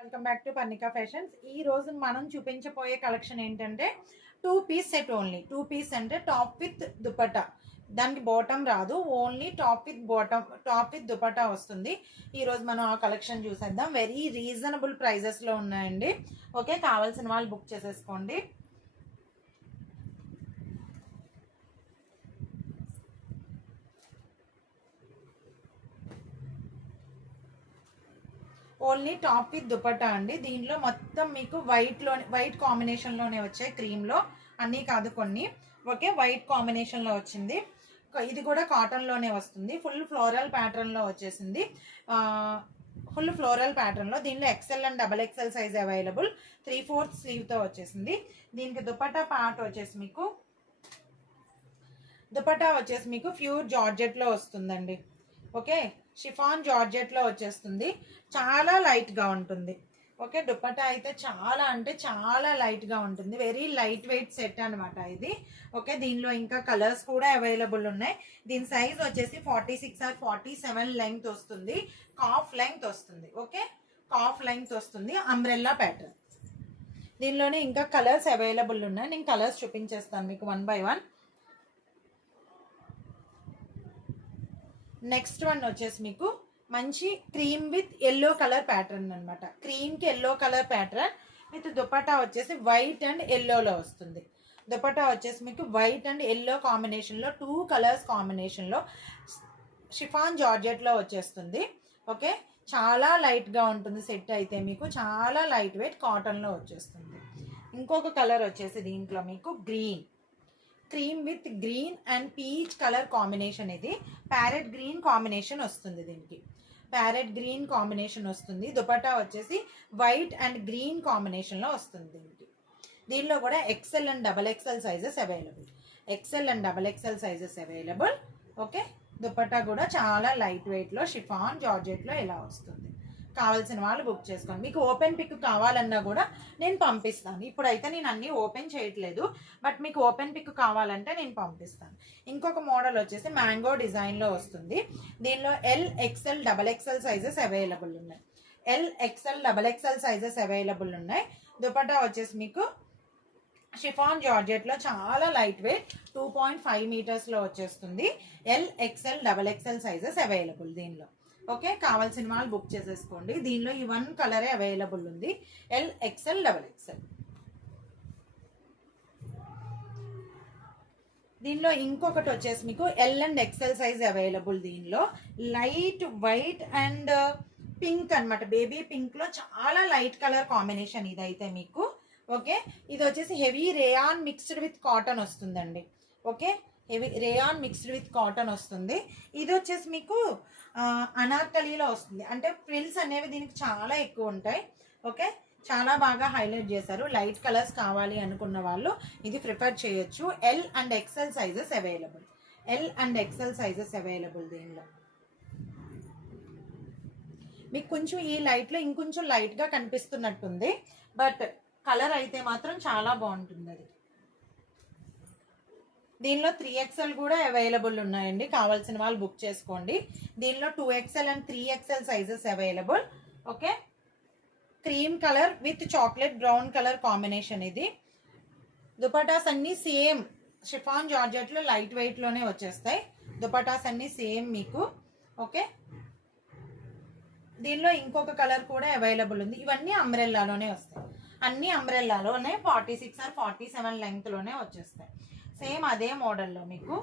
Welcome back to Parnika fashions. ఈ రోజు మనం చూపించబోయే కలెక్షన్ ఏంటంటే 2 పీస్ సెట్. ఓన్లీ 2 పీస్ అంటే టాప్ విత్ దుపట్టా, దానికి బాటమ్ రాదు, ఓన్లీ టాప్ విత్ దుపట్టా వస్తుంది. ఈ రోజు మనం ఆ కలెక్షన్ చూసేద్దాం. వెరీ రీజనబుల్ ప్రైజెస్ లో ఉన్నాయండి. ఓకే, కావాల్సిన వాళ్ళు బుక్ చేసేసుకోండి. ఓన్లీ టాప్ విత్ దుపట్టా అండి. దీనిలో మొత్తం మీకు వైట్ కాంబినేషన్లోనే వచ్చాయి. క్రీమ్లో అన్నీ కాదు, కొన్ని. ఓకే, వైట్ కాంబినేషన్లో వచ్చింది. ఇది కూడా కాటన్లోనే వస్తుంది. ఫుల్ ఫ్లోరల్ ప్యాటర్న్లో వచ్చేసింది. ఫుల్ ఫ్లోరల్ ప్యాటర్న్లో దీనిలో XL and double XL size available. 3/4 స్లీవ్తో వచ్చేసింది. దీనికి దుపట్టా పార్ట్ వచ్చేసి మీకు ప్యూర్ జార్జెట్లో వస్తుందండి. ఓకే, షిఫాన్ జార్జెట్లో వచ్చేస్తుంది. చాలా లైట్గా ఉంటుంది. ఓకే, దుపట్టా అయితే చాలా అంటే చాలా లైట్గా ఉంటుంది. వెరీ లైట్ వెయిట్ సెట్ అనమాట ఇది. ఓకే, దీనిలో ఇంకా కలర్స్ కూడా అవైలబుల్ ఉన్నాయి. దీని సైజ్ వచ్చేసి 46 or 47 లెంగ్త్ వస్తుంది. కాఫ్ లెంగ్త్ వస్తుంది. ఓకే, కాఫ్ లెంగ్త్ వస్తుంది. Umbrella pattern. దీనిలోనే ఇంకా కలర్స్ అవైలబుల్ ఉన్నాయి. నేను కలర్స్ చూపించేస్తాను మీకు 1 by 1. నెక్స్ట్ వన్ వచ్చేసి మీకు మంచి cream with yellow colour pattern అనమాట. క్రీమ్కి yellow colour pattern with dupatta వచ్చేసి వైట్ అండ్ ఎల్లోలో వస్తుంది. దుపట్టా వచ్చేసి మీకు వైట్ అండ్ ఎల్లో కాంబినేషన్లో 2 కలర్స్ కాంబినేషన్లో షిఫాన్ జార్జెట్లో వచ్చేస్తుంది. ఓకే, చాలా లైట్గా ఉంటుంది సెట్ అయితే మీకు. చాలా లైట్ వెయిట్ కాటన్లో వచ్చేస్తుంది. ఇంకొక కలర్ వచ్చేసి దీంట్లో మీకు cream with green and peach colour combination. ఇది ప్యారెట్ గ్రీన్ కాంబినేషన్ వస్తుంది. దీనికి ప్యారెట్ గ్రీన్ కాంబినేషన్ వస్తుంది. దుపట్టా వచ్చేసి వైట్ అండ్ గ్రీన్ కాంబినేషన్లో వస్తుంది. దీనిలో కూడా XL and double XL sizes available. Okay, dupatta కూడా చాలా లైట్ వెయిట్లో షిఫాన్ జార్జెట్లో ఇలా వస్తుంది. కావాల్సిన వాళ్ళు బుక్ చేసుకోండి. మీకు ఓపెన్ పిక్ కావాలన్నా కూడా నేను పంపిస్తాను. ఇప్పుడైతే నేను అన్నీ ఓపెన్ చేయట్లేదు, బట్ మీకు ఓపెన్ పిక్ కావాలంటే నేను పంపిస్తాను. ఇంకొక మోడల్ వచ్చేసి మ్యాంగో డిజైన్లో వస్తుంది. దీనిలో L, XL, double XL sizes available ఉన్నాయి. దుపట్టా వచ్చేసి మీకు షిఫాన్ జార్జెట్లో చాలా లైట్ వెయిట్ 2.5 మీటర్స్లో వచ్చేస్తుంది. L, XL, double XL sizes available దీనిలో. ఓకే, కావాల్సిన వాళ్ళు బుక్ చేసేసుకోండి. దీనిలో ఈ 1 కలరే అవైలబుల్ ఉంది. L, XL, double XL. దీనిలో ఇంకొకటి వచ్చేసి మీకు L and XL size available. దీనిలో లైట్ వైట్ అండ్ పింక్ అనమాట. బేబీ పింక్లో చాలా లైట్ కలర్ కాంబినేషన్ ఇదైతే మీకు. ఓకే, ఇది వచ్చేసి heavy rayon mixed with cotton వస్తుందండి. Okay, heavy rayon mixed with cotton వస్తుంది. ఇది వచ్చేసి మీకు అనార్కలీలో వస్తుంది. అంటే ఫ్రిల్స్ అనేవి దీనికి చాలా ఎక్కువ ఉంటాయి. ఓకే, చాలా బాగా హైలైట్ చేశారు. లైట్ కలర్స్ కావాలి అనుకున్న వాళ్ళు ఇది ప్రిఫర్ చేయొచ్చు. L and XL sizes available. దీనిలో మీకు కొంచెం ఈ లైట్లో ఇంకొంచెం లైట్గా కనిపిస్తున్నట్టుంది, బట్ కలర్ అయితే మాత్రం చాలా బాగుంటుంది. అది దీనిలో 3XL కూడా అవైలబుల్ ఉన్నాయండి. కావాల్సిన వాళ్ళు బుక్ చేసుకోండి. దీనిలో 2XL and 3XL sizes available. Okay, cream colour with chocolate brown colour combination. ఇది దుపటాస్ అన్నీ సేమ్ షిఫాన్ జార్జెట్లో లైట్ వెయిట్లోనే వచ్చేస్తాయి. దుపటాస్ అన్నీ సేమ్ మీకు. ఓకే, దీనిలో ఇంకొక కలర్ కూడా అవైలబుల్ ఉంది. ఇవన్నీ అంబ్రెల్లాలోనే వస్తాయి. అన్నీ అంబ్రెల్లాలోనే 46 or 47 లెంగ్త్లోనే వచ్చేస్తాయి. సేమ్ అదే మోడల్లో మీకు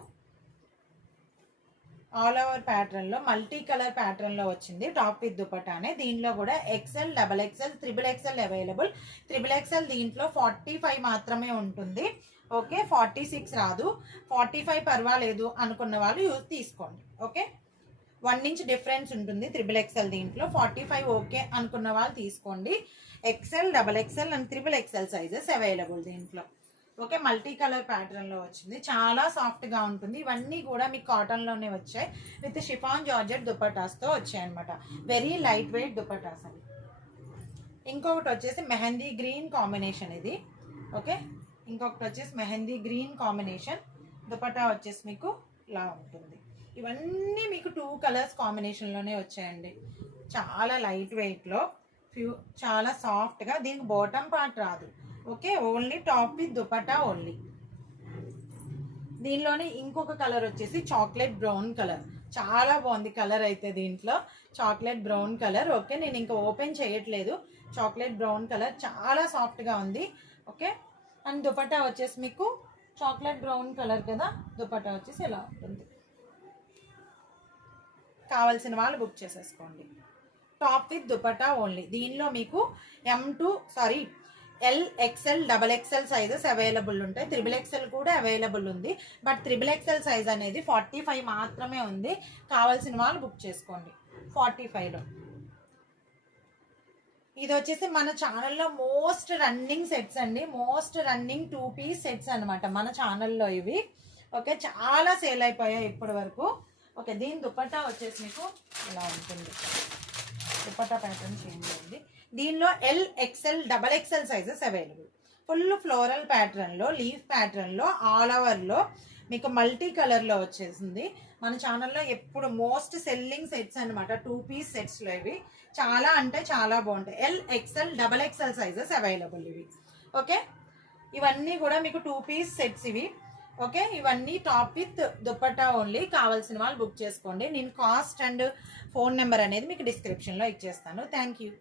ఆల్ ఓవర్ ప్యాటర్న్లో మల్టీ కలర్ ప్యాటర్న్లో వచ్చింది. టాప్ విత్ దుపట్టానే. దీనిలో కూడా XL, double XL, triple XL available. Triple XL దీంట్లో 45 మాత్రమే ఉంటుంది. ఓకే, 46 రాదు. 45 పర్వాలేదు అనుకున్న వాళ్ళు తీసుకోండి. ఓకే, 1 ఇంచ్ డిఫరెన్స్ ఉంటుంది త్రిబుల్ ఎక్సెల్ దీంట్లో. 45 ఓకే అనుకున్న వాళ్ళు తీసుకోండి. XL, double XL and triple XL sizes available దీంట్లో. ఓకే, మల్టీ కలర్ ప్యాటర్న్లో వచ్చింది. చాలా సాఫ్ట్గా ఉంటుంది. ఇవన్నీ కూడా మీకు కాటన్లోనే వచ్చాయి. విత్ షిఫాన్ జార్జెట్ దుపటాస్తో వచ్చాయి అనమాట. వెరీ లైట్ వెయిట్ దుపటాస్ అని. ఇంకొకటి వచ్చేసి మెహందీ గ్రీన్ కాంబినేషన్ ఇది. ఓకే, ఇంకొకటి వచ్చేసి మెహందీ గ్రీన్ కాంబినేషన్. దుపటా వచ్చేసి మీకు ఇలా ఉంటుంది. ఇవన్నీ మీకు 2 కలర్స్ కాంబినేషన్లోనే వచ్చాయండి. చాలా లైట్ వెయిట్లో చాలా సాఫ్ట్గా, దీనికి బాటమ్ పార్ట్ రాదు. Okay, only top with dupatta only. దీనిలోనే ఇంకొక కలర్ వచ్చేసి చాక్లెట్ బ్రౌన్ కలర్, చాలా బాగుంది కలర్ అయితే దీంట్లో, చాక్లెట్ బ్రౌన్ కలర్. ఓకే, నేను ఇంకా ఓపెన్ చేయట్లేదు. చాక్లెట్ బ్రౌన్ కలర్ చాలా సాఫ్ట్గా ఉంది. ఓకే, అండ్ దుపట్టా వచ్చేసి మీకు చాక్లెట్ బ్రౌన్ కలర్ కదా, దుపట్టా వచ్చేసి ఇలా ఉంటుంది. కావాల్సిన వాళ్ళు బుక్ చేసేసుకోండి. Top with dupatta only. దీనిలో మీకు XL, XXL సైజెస్ అవైలబుల్ ఉంటాయి. XXL కూడా అవైలబుల్ ఉంది. బట్ XXL సైజ్ అనేది 45 మాత్రమే ఉంది. కావాల్సిన వాళ్ళు బుక్ చేసుకోండి 45లో. ఇది వచ్చేసి మన ఛానల్లో మోస్ట్ రన్నింగ్ సెట్స్ అండి, మోస్ట్ రన్నింగ్ 2 పీస్ సెట్స్ అనమాట మన ఛానల్లో ఇవి. ఓకే, చాలా సేల్ అయిపోయాయి ఇప్పటి వరకు. ఓకే, దీని దుపట్టా వచ్చేసి మీకు ఇలా ఉంటుంది. దుపట్టా ప్యాటర్న్ చేంజ్ అయింది. దీనిలో L, XL, XXL sizes available. Full floral ప్యాటర్న్లో, లీఫ్ ప్యాటర్న్లో, ఆల్ ఓవర్లో మీకు మల్టీ కలర్లో వచ్చేసింది. మన ఛానల్లో ఎప్పుడు మోస్ట్ సెల్లింగ్ సెట్స్ అనమాట 2 పీస్ సెట్స్లో ఇవి. చాలా అంటే చాలా బాగుంటాయి. L, XL, XXL sizes available ఇవి. ఓకే, ఇవన్నీ కూడా మీకు 2 పీస్ సెట్స్ ఇవి. ఓకే, ఇవన్నీ టాప్ విత్ దుపట్టా ఓన్లీ. కావాల్సిన వాళ్ళు బుక్ చేసుకోండి. నేను కాస్ట్ అండ్ ఫోన్ నెంబర్ అనేది మీకు డిస్క్రిప్షన్లో ఇచ్చేస్తాను. Thank you.